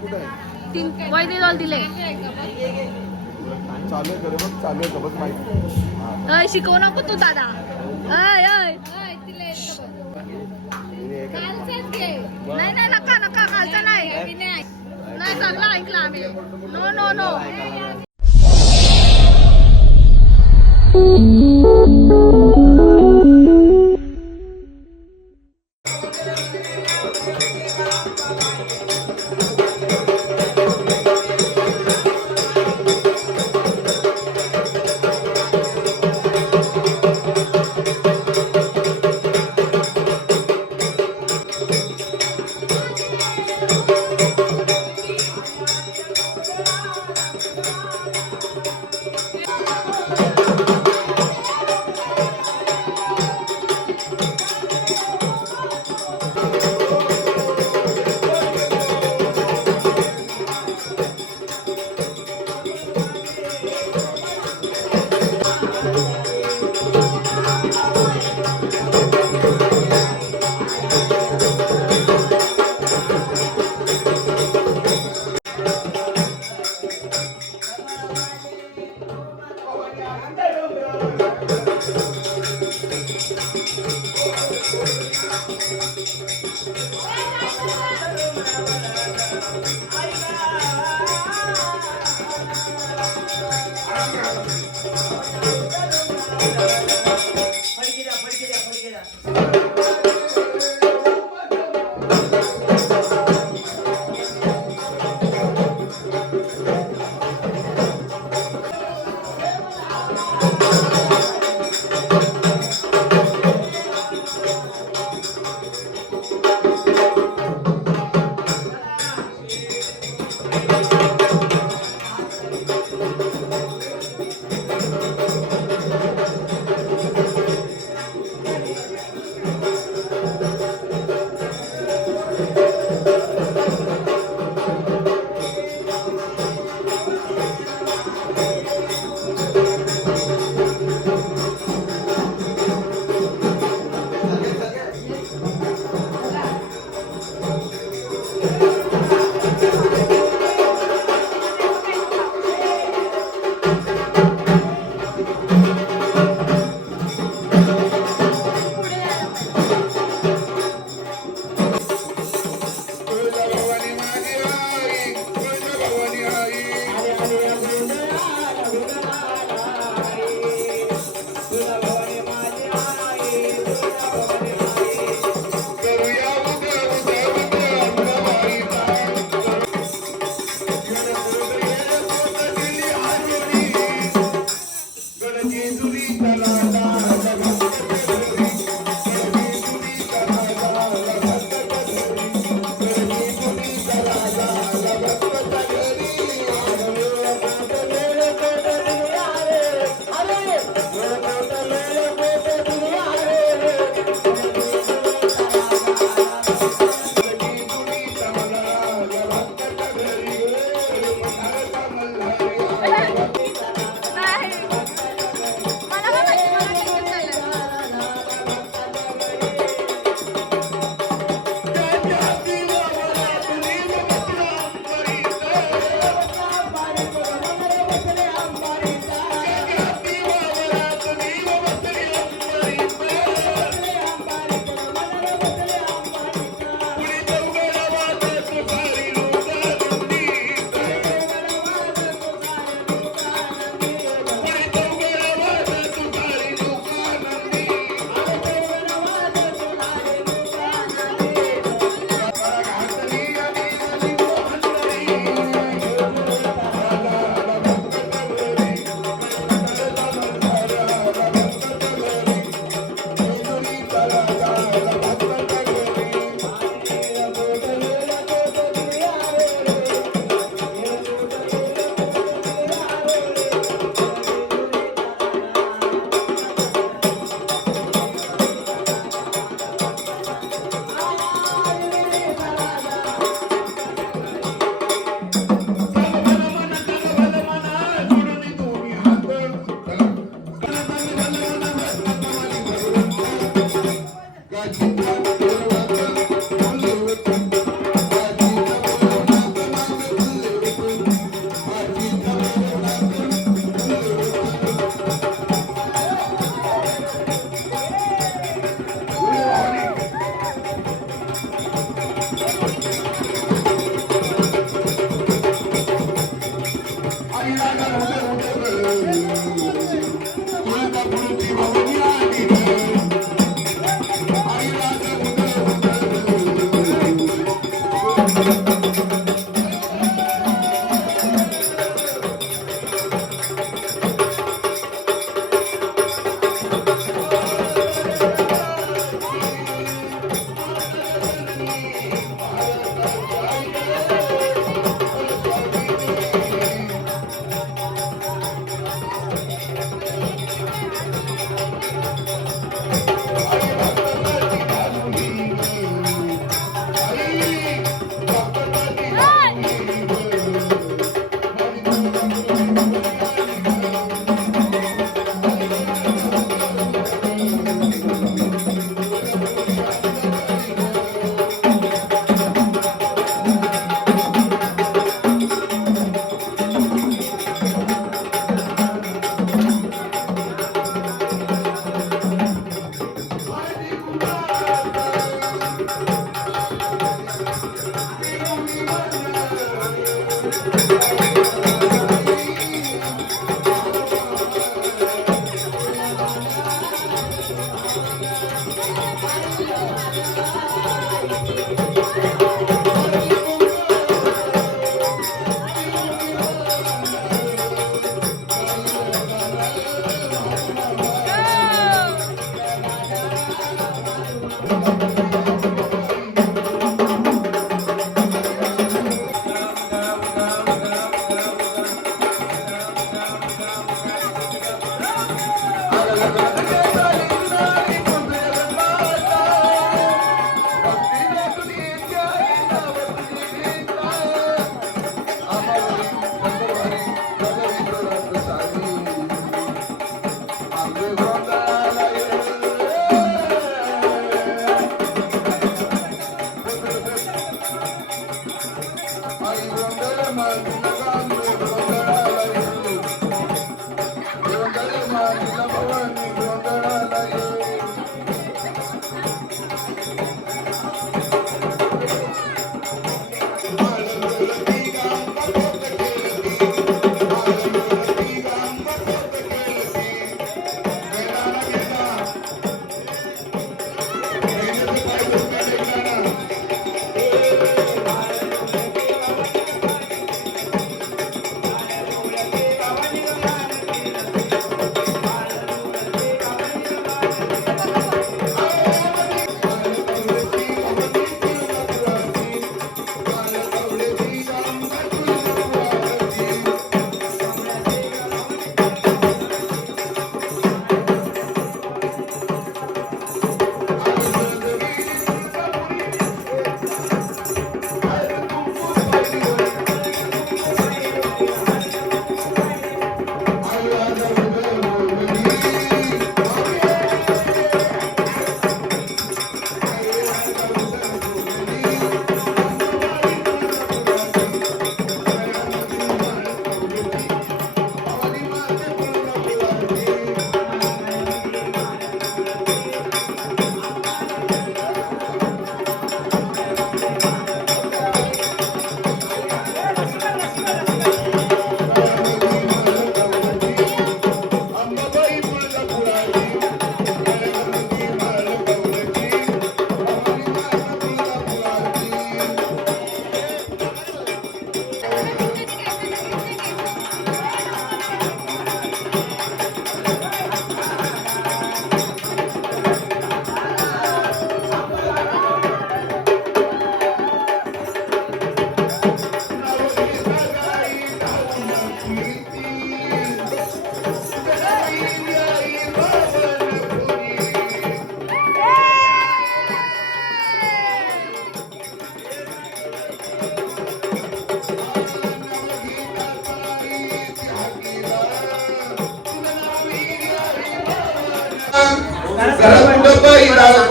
तीन वैदे जवळ दिले. चालू आहे बघ, चालू आहे बघ माहिती. अय शिकवू नको तू दादा. अय अय नाही नाही नका नका खालचं नाही नाही चांगलं ऐकलं आम्ही. No no no.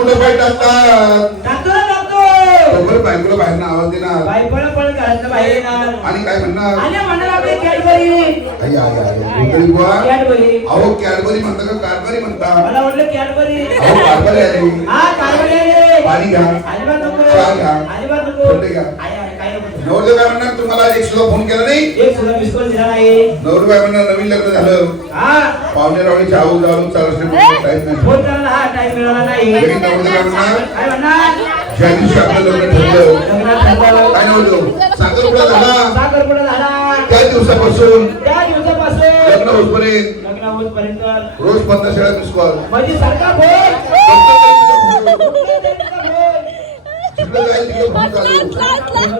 कुठं पाय टाकतात टाकतो ना टाकतो बरोबर बायकोला बाहेर आवाज देणार बायकोला पण घरातनं बाहेर येणार आणि काय म्हणणार आणि म्हणणार आपली कॅडबरी आई आई आई गोंधळी बुवा कॅडबरी अहो कॅडबरी म्हणता का कारभारी म्हणता मला वाटलं कॅडबरी अहो कारभारी आहे हा कारबरी आहे पाणी घ्या अजिबात नको चहा घ्या अजिबात नको थंड घ्या काय काय नको नवरदेव काय म्हणणार तुम्हाला एक सुद्धा फोन केला नाही एक सुद्धा मिस कॉल दिला नाही नवरदेव काय म्हणणार नवीन लग्न झालं हा पाहुणे रावळीची आऊज जाऊन चालू टाईम नाही फोन करायला हा टाइम मिळाला नाही लगेच नवरदेव काय म्हणणार काय म्हणणार ज्या दिवशी आपलं लग्न ठरलं लग्नात ठरलं. काय नव्हतं साखरपुडा झाला साखरपुडा झाला त्या दिवसापासून त्या दिवसापासून लग्न होईपर्यंत लग्न होईपर्यंत रोज 15 शाळा मिस कॉल म्हणजे सारखा फोन तिकडे जाईल तिकडे फोन चालू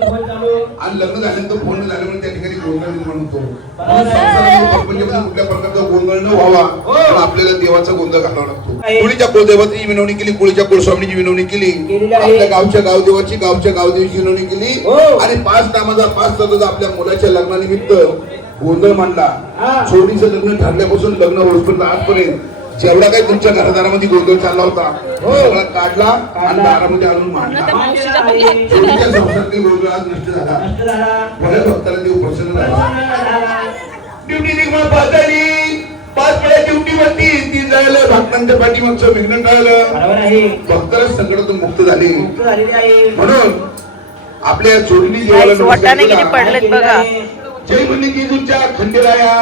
फोन चालू आणि लग्न झाल्यानंतर फोन झाल्यामुळे त्या ठिकाणी गोंधळ निर्माण होतो संसारामध्ये कुठल्या प्रकारचा गोंधळ न व्हावा पण आपल्याला देवाचा गोंधळ घालावा लागतो कुळीच्या कुळदेवतेची विनवणी केली कुळीच्या कुळस्वामीची विनवणी केली आपल्या गावच्या गावदेवाची गावच्या गावदेवीची विनवणी केली आणि 5 तासाचा आपल्या मुलाच्या लग्नानिमित्त गोंधळ मांडला छोडीचं लग्न ठरल्यापासून लग्न होईपर्यंत आजपर्यंत जेवढा काही तुमच्या घरादारामध्ये गोंधळ चालला होता सगळा काढला आणि दारामध्ये आणून मांडला छोडीच्या संसारातील गोंधळ आज नष्ट झाला बऱ्याच भक्ताला देव प्रसन्न झाला ड्युटी निघून पाहताली 5 वेळा ड्युटी वरती ती जायला भक्तांच्या पाठीमागचं विघ्न टाळलं भक्ताला संकटातून मुक्त झाली म्हणून आपल्या जोडली देवाला पडलेत बघा जय म्हणली जेजूच्या खंडेराया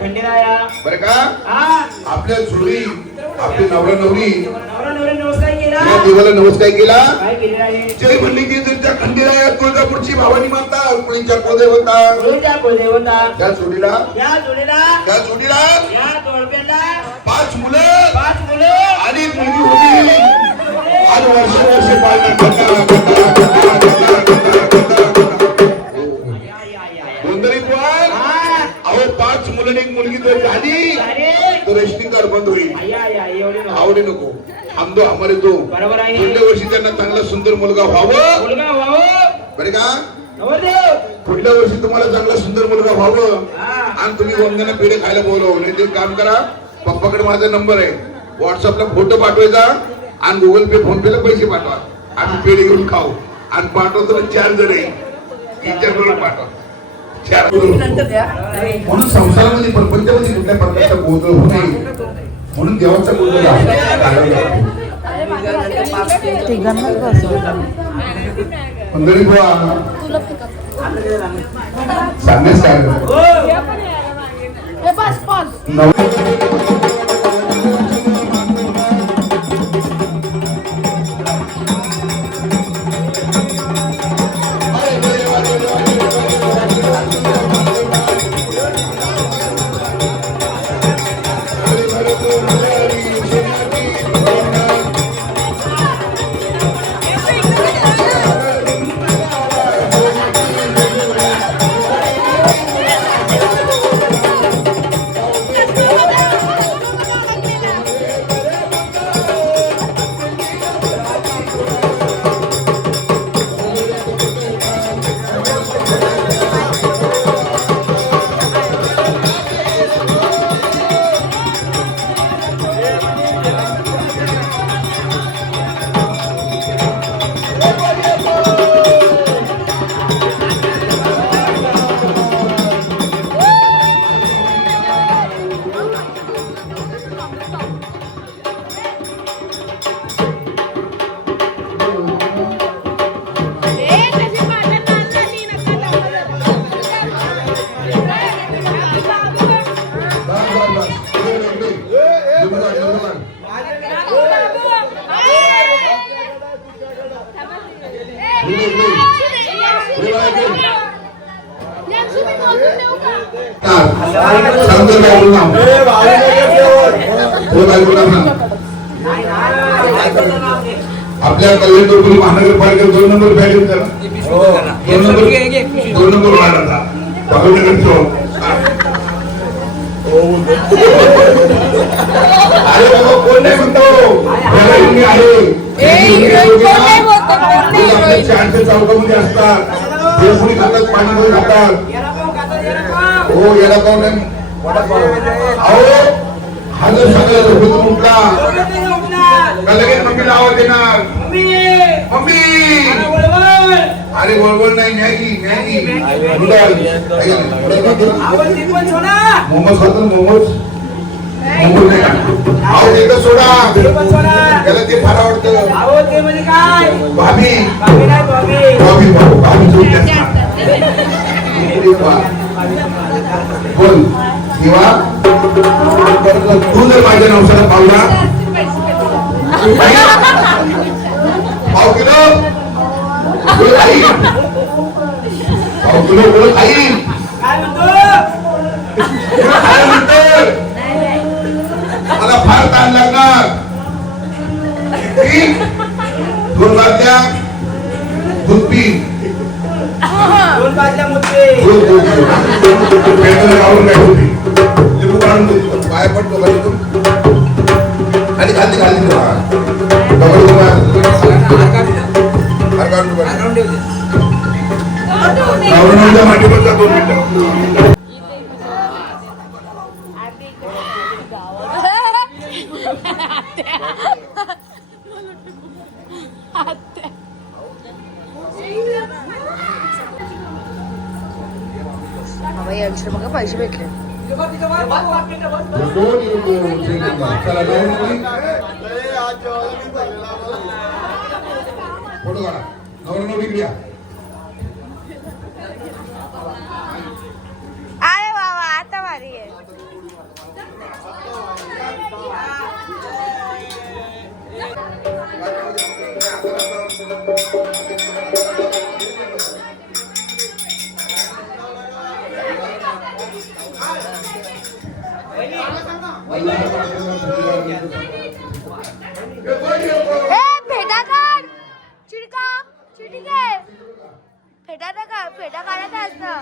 खंडेराया बरं का आपल्या जोडी आपली नवरा नवरी नमस्कार केला या देवाला नमस्कार केला काय केलेला आहे जय म्हणली जेजूच्या खंडेराया तुळजापूरची भावानी माता कुळीच्या कुळदेवता रोजच्या कुलदेवता त्या जोडीला या जोडीला त्या जोडीला या जोडप्याला 5 मुलं 5 मुलं आणि एक मुलगी होती आणि वर्ष गोंधळी बुवा अहो 5 मुलं एक मुलगी जर झाली तर रेशनिंग बंद होईल आवडे नको आमदो आम्हाला तो बरोबर आहे पुढल्या वर्षी त्यांना चांगला सुंदर मुलगा व्हावं मुलगा व्हावं बरे का नवरदेव पुढल्या वर्षी तुम्हाला चांगला सुंदर मुलगा व्हावं आणि तुम्ही वंदना पेढे खायला बोलव नाही ते काम करा पप्पाकडे माझा नंबर आहे व्हॉट्सअपला फोटो पाठवायचा आणि गुगल पे फोन पे ला पैसे पाठवा आम्ही पेढे घेऊन खाऊ आणि पाठवतो 4 जण आहे टीचर बरोबर पाठवा म्हणून संसारामध्ये प्रपंचामध्ये कुठल्या प्रकारचा गोंधळ होऊ नये म्हणून देवाचा गोंधळ मंडळी बुवा सांगण्यास काय आपल्या कल्याण महानगरपालिका 2 नंबर बॅग करा 2 नंबर वाढा अरे बाबा कोण नाही म्हणतो आहे चारच्या चौकामध्ये असतात ते कुणी खातात पाणी खातात हो याला पाहून नाही अहो हा जर सगळं उठला का लगेच मम्मीला आवाज देणार मम्मी अरे बरोबर नाही मॅगी मोमोज खातो मोमोज आवाज एकदा सोडा त्याला ते फार आवडतं भाभी भाभी भाभी बोल किंवा तू जर माझ्या नवसाला पावला पाव किलो पाव किलो खाईल मला फार ताण लागणार 2 बाटल्या दूध पी 2 बाटल्या मुद्दे लिंबू काढून पाय पडतो आणि खाली खाली माटीवर जातो यांचे मग पैसे भेटले फोटो काढा नवरा विक्रिया अरे बाबा आता भारी आहे फेटा काढ चिडका चिडी काय फेटा काढायचा असतं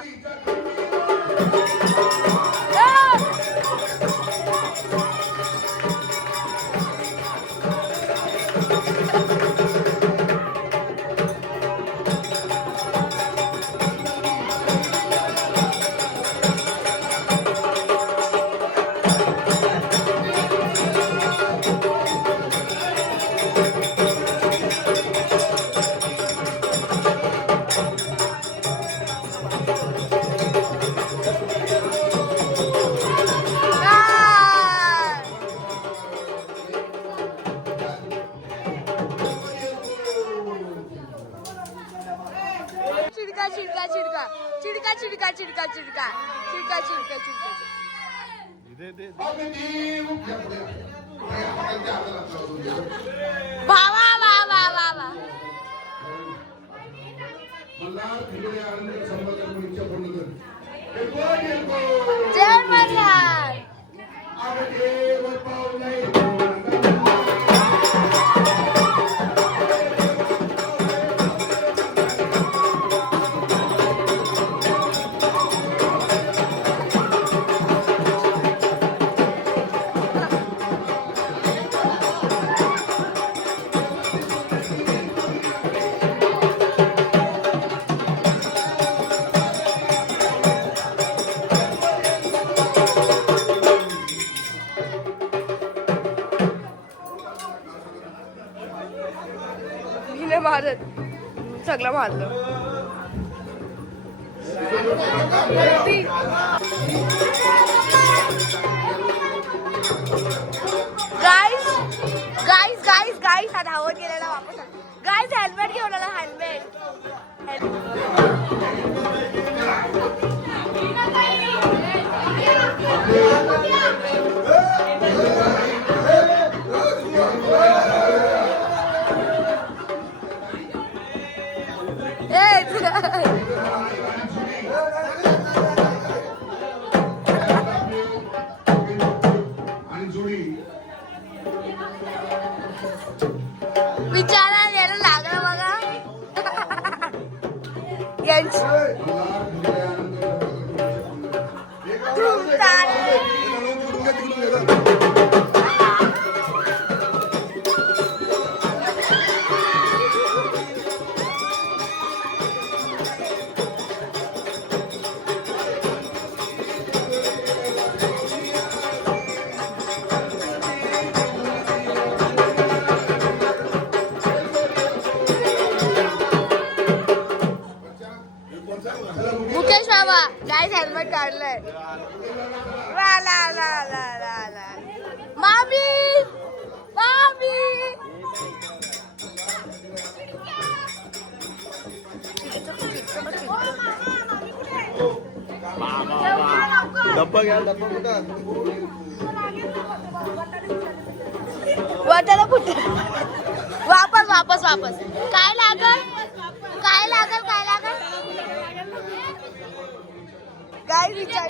चिडका चिडका चिडका चिडका चिडका चिडका भावा वा वा वा वा जय मल्हार हिने मारत सगळं मारलं गाईज गाईज गाईज गाईज हा धावत गेलेला वापस गाईज हेल्मेट घेऊन आला हेल्मेट विचारा याला लागलं बघा यांची मुकेश बाबा गाईज हेल्मेट काढलंय ला ला ला ला ला ला मामी मामी डब्बा घ्या डब्बा कुठं वाटायला कुठे वापस वापस वापस काय लागल काय लागल काय लागल काय विचार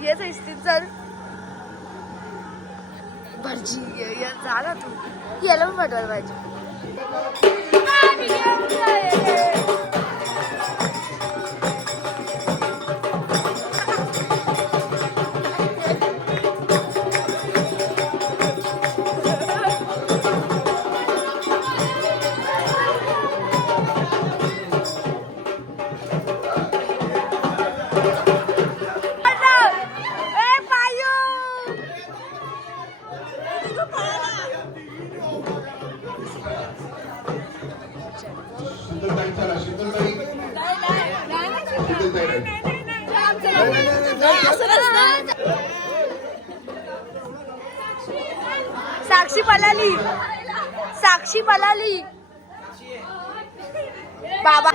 येस इस्तीत चल भटजी ये झाला तू याला पण पाठवायला पाहिजे हॉस्पिटल जाईल साक्षी पलाली साक्षी पलाली बाबा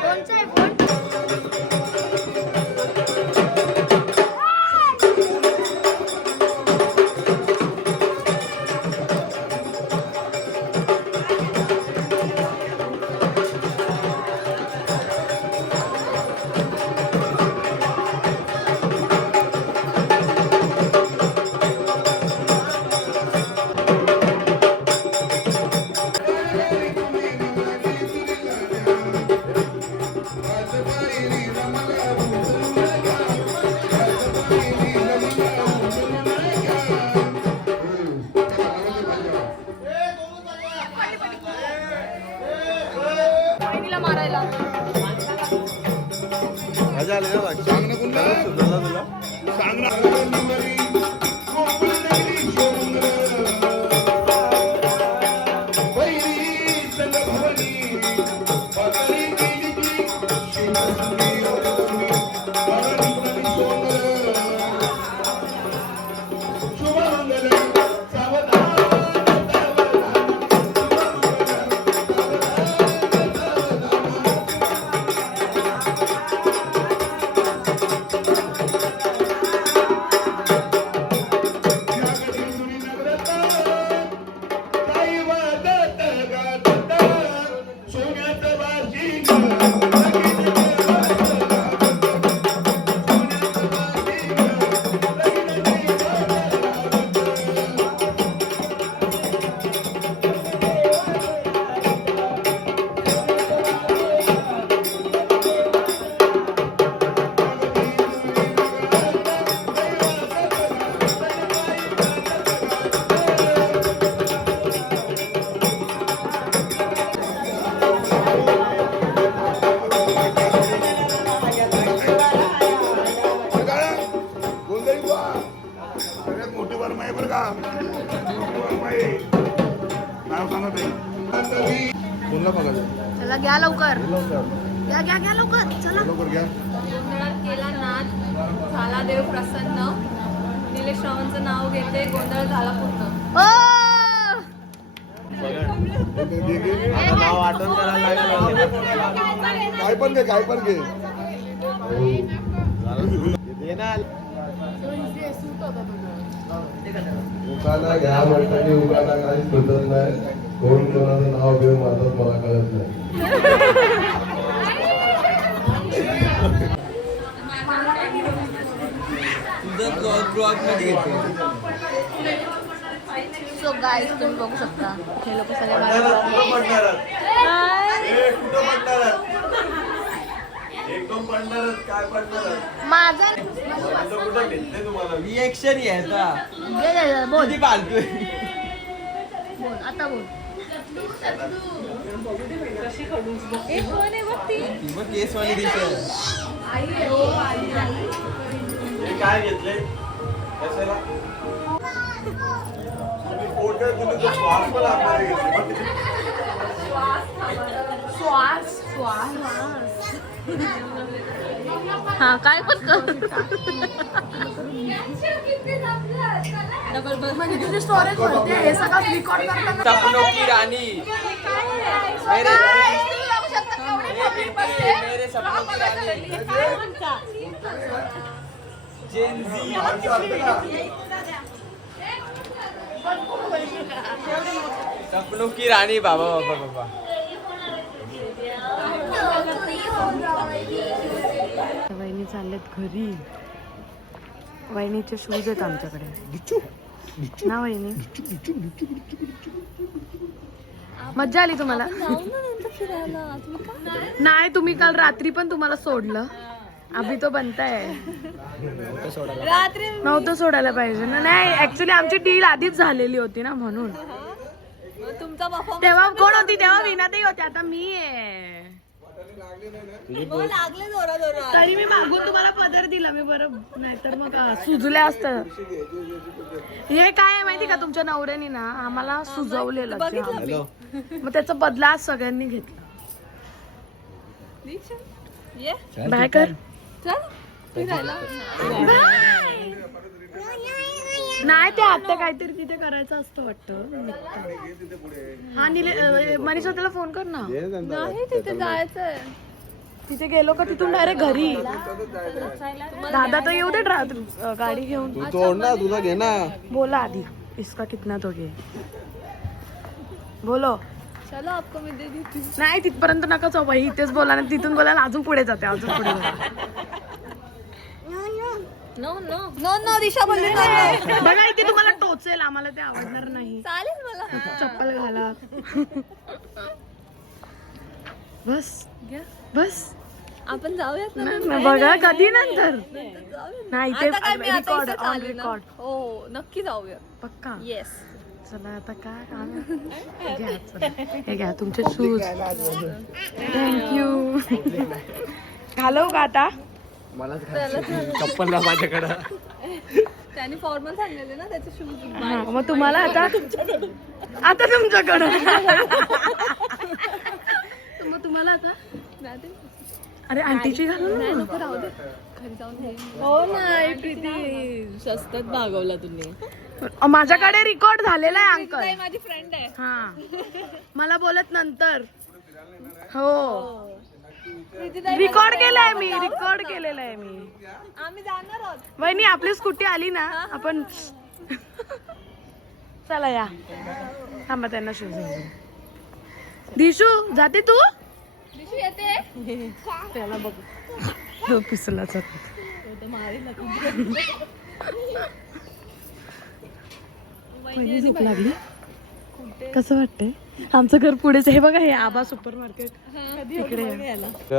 कोणचा आहे फोन बहिणीला मारायला मजा आली ना बाकी सांग ना कुणला सुधारला तुला सांग ना सगळ्यात मोठी वर्मा आहे बरं का वर्मा आहे नाव सांगत आहे बोलला बघा चला घ्या लवकर घ्या घ्या घ्या लवकर चला लवकर घ्या गोंधळात केला नाच झाला देव प्रसन्न निलेश रावांचं नाव घेते गोंधळ झाला पूर्ण आता नाव आठवण करायला लागलं काय पण घे उखाणा घ्या म्हणताना उखाणा काही सुचत नाही कोण कोणाचं नाव घेऊन माझं मला कळत नाही सो गाईस तुम्ही बघू शकता हे लोक सगळे माझ्या एकदम पडणार काय पडणार माझं कुठं भेटले तुम्हाला रिएक्शन घे, बोल पालतोय बोल आता बोल केस वाली दिसत काय घेतलंय कशाला श्वास पण आपल्याला श्वास श्वास हा काय पण कर म्हणजे तुझे स्टोरेज भरते हे सगळं रेकॉर्ड करताना सपनों की रानी मेरे मेरे सपनों की रानी सपनों की रानी बाबा बाबा बाबा वहिनी चाललेत घरी वहिनीचे शूज आहेत आमच्याकडे ना वहिनी मज्जा आली तुम्हाला नाही तुम्ही काल रात्री पण तुम्हाला सोडलं अभि तो बनताय नव्हतं सोडायला पाहिजे ना नाही ऍक्च्युली आमची डील आधीच झालेली होती ना म्हणून तुमचा परफॉर्मन्स तेव्हा कोण होती तेव्हा विनाताई होती आता मी आहे मग लागले जोरा तरी मी मागून तुम्हाला पदर दिला मी बरं, नाहीतर मग सुजले असतं. हे काय आहे माहिती का, तुमच्या नवऱ्यानी ना आम्हाला सुजवलेलं जाम. मग त्याचा बदला आज सगळ्यांनी घेतला. बाय कर. नाही ते आता काहीतरी तिथे करायचं असतं वाटतं. हा मनीषा त्याला फोन कर ना. नाही तिथे जायचंय. तिथे गेलो का तिथून डायरेक्ट घरी. दादा तर येऊ दे गाडी घेऊन. तुला घे ना. बोला आधी इसका कितना तो घे. बोलो. चलो आपको मी दे देती. नाही तिथपर्यंत नका जाऊ बाई, इथेच बोला ना. तिथून बोलायला अजून पुढे जाते, अजून पुढे जाते. नो नो नो नो दिशा बोलली ना. बघा इथे तुम्हाला टोचेल, आम्हाला ते आवडणार नाही. चालेल मला. चप्पल घाला. बस बस. आपण जाऊयात ना. बघा कधी नंतर नाही ते आता काय मी आता रेकॉर्ड इथेच ऑन आले ना. रेकॉर्ड हो नक्की जाऊया. पक्का. येस. चला आता काय काम आहे? घ्या, चला. हे घ्या तुमचे शूज. थँक्यू. घालव का आता? चप्पल ना माझ्याकडं. त्याने फॉर्मल सांगलेले ना त्याचे शूज. हा, मग तुम्हाला आता आता तुमच्याकडं. मग तुम्हाला आता अरे आंटीची घालू ना. नको राहू दे. घरी जाऊन घे. हो नाही प्रीती स्वस्तात भागवला तुम्ही. माझ्याकडे रेकॉर्ड झालेला आहे अंकल. माझी फ्रेंड आहे. हा मला बोलत नंतर. हो रेकॉर्ड केलाय मी, रेकॉर्ड केलेला आहे मी. आम्ही जाणार आहोत. वहिनी आपली स्कूटी आली ना आपण. चला या. थांबा त्यांना शूज. दिशू जाते तू. दिशू येते. त्याला बघ तो पिसलाच. पहिली झोप लागली. कसं वाटतंय? आमचं घर पुढेच हे बघा, हे आबा सुपर मार्केट तिकडे आहे.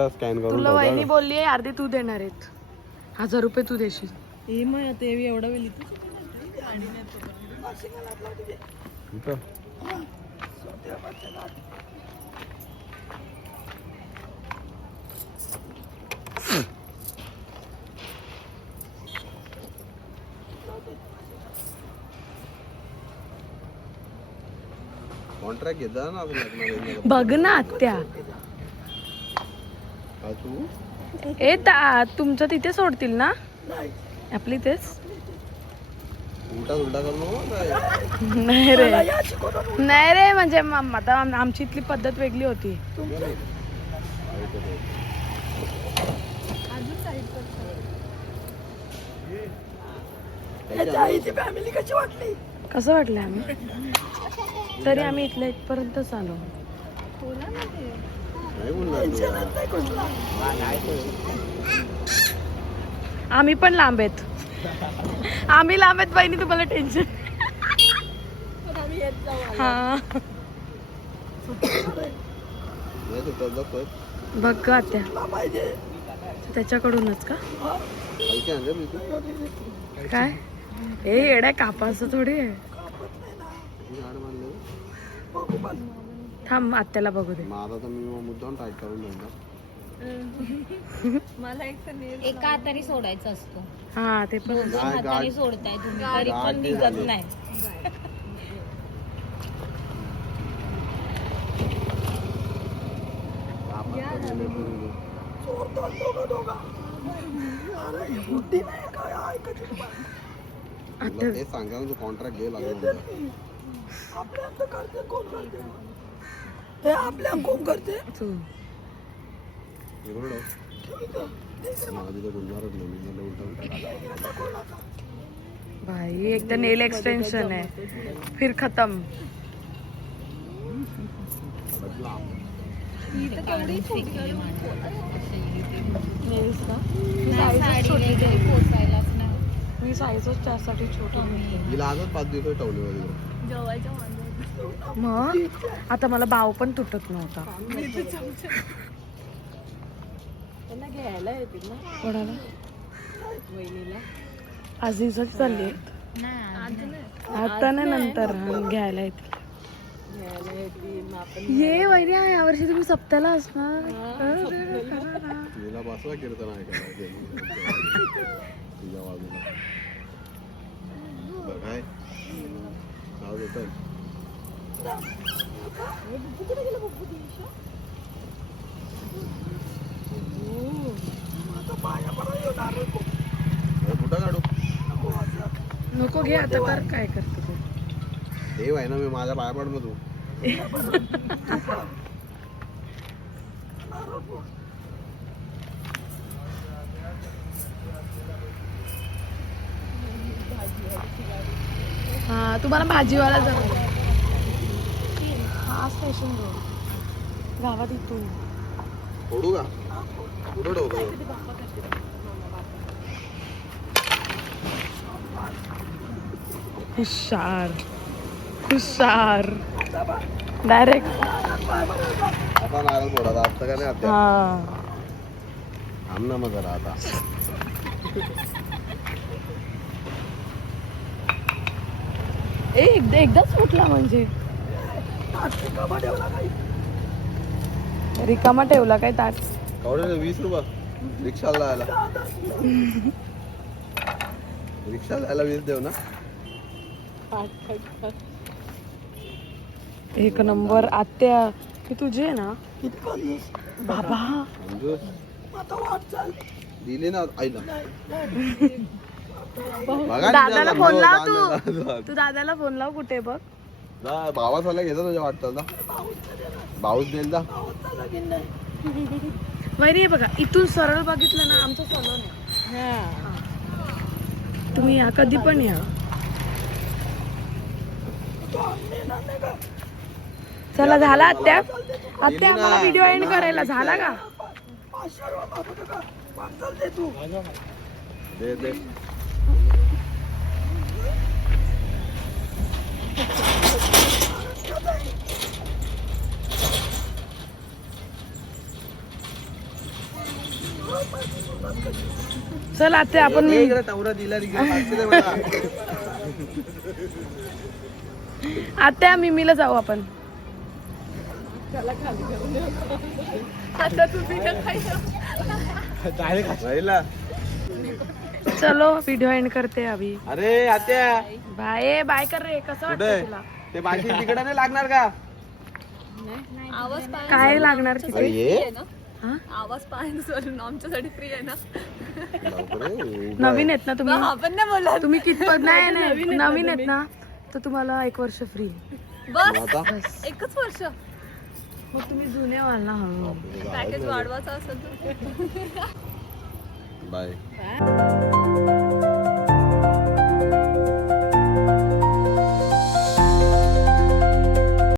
स्कॅन करून तुला वहिनी बोलली आहे अर्धी तू देणार आहेत. 1000 रुपये तू देशील. एवढा वेळ कॉन्ट्रॅक्ट घेता ना बघ ना आत्या. तुमचं तिथे सोडतील ना आपली तेच. उलटा उलटा करू. नाही रे, नाही रे, म्हणजे आता आमची इथली पद्धत वेगळी होती. कसं वाटलं आम्ही तरी आम्ही इथल्या इथपर्यंतच आलो. आम्ही पण लांब आहेत. आम्ही लांब आहेत बहिणी, तुम्हाला टेन्शन. हा बघ ग आत्या. त्याच्याकडूनच का काय? हे येड्या कापाचं थोडी आहे. थांब आत्याला बघू दे. मुद्दाम टाईट करून मला एका हाताने सोडायचा असतो. हा ते पण. दोन हाताने सोडताय तुम्ही तरी पण निघत नाही. ते सांगा तू कॉन्ट्रॅक्ट घे लागला. कोण करते भाई. एकदा नेल एक्सटेंशन आहे फिर खत्म. मी साईजच त्यासाठी छोटा. हिला आजच 5 दिवस ठेवले. मग आता मला भाव पण तुटत नव्हता. कोणाला? आज दिवसाची चालली. आता नाही नंतर घ्यायला येते. ये वैरी या वर्षी तुम्ही सप्त्याला असणार. तिला बसवा कीर्तन ऐकायला तुझ्या बाजूला बघाय नाव देतात. कुठं काढू नको घे आता कर काय करतो तू. देव आहे ना मी माझ्या पाया पड मग तू. हा तुम्हाला भाजीवाला जाऊ. हा स्टेशन रोड गावात इथून. फोडू का कुठं ठेवतो. हुशार हुशार डायरेक्ट. आता नारळ फोडायचा आता का नाही आता. हा थांब ना मग जरा आता. एकदाच फुटला म्हणजे रिकामा ठेवला काय ताट. कवडे 20 रुपये रिक्षाला जायला. रिक्षाला जायला 20 देऊ ना. एक नंबर आत्या ही तुझी आहे ना बाबा. दिली ना आईला. दादाला फोन लाव तू दादाला फोन लाव कुठे बघ. भावाच वाला घेतो तुझ्या वाटतं ना. भाऊच देईल ना. वैरी बघा इथून सरळ बघितलं ना आमचं सलून आहे. तुम्ही या कधी पण या. चला झाला आत्या. आत्या आम्हाला व्हिडिओ एंड करायला झाला का. दे दे. चल आत्या आपण टवरा दिला आत्या मिमीला जाऊ आपण. चलो व्हिडिओ एंड करते अभी. अरे आत्या बाय बाय कर रे. कसं वाटतं तुला. ते बाकी तिकडे नाही लागणार का. आवाज काय लागणार तिथे. ये हा? आवाज पाहायला सोडून आमच्यासाठी फ्री आहे ना. नवीन आहेत ना तुम्ही. आपण नाही बोलला. तुम्ही कितपत नाही नवीन आहेत ना तर तुम्हाला 1 वर्ष फ्री. बस एकच वर्ष. मग तुम्ही जुने व्हाल ना. पॅकेज वाढवायचं असेल तर. बाय.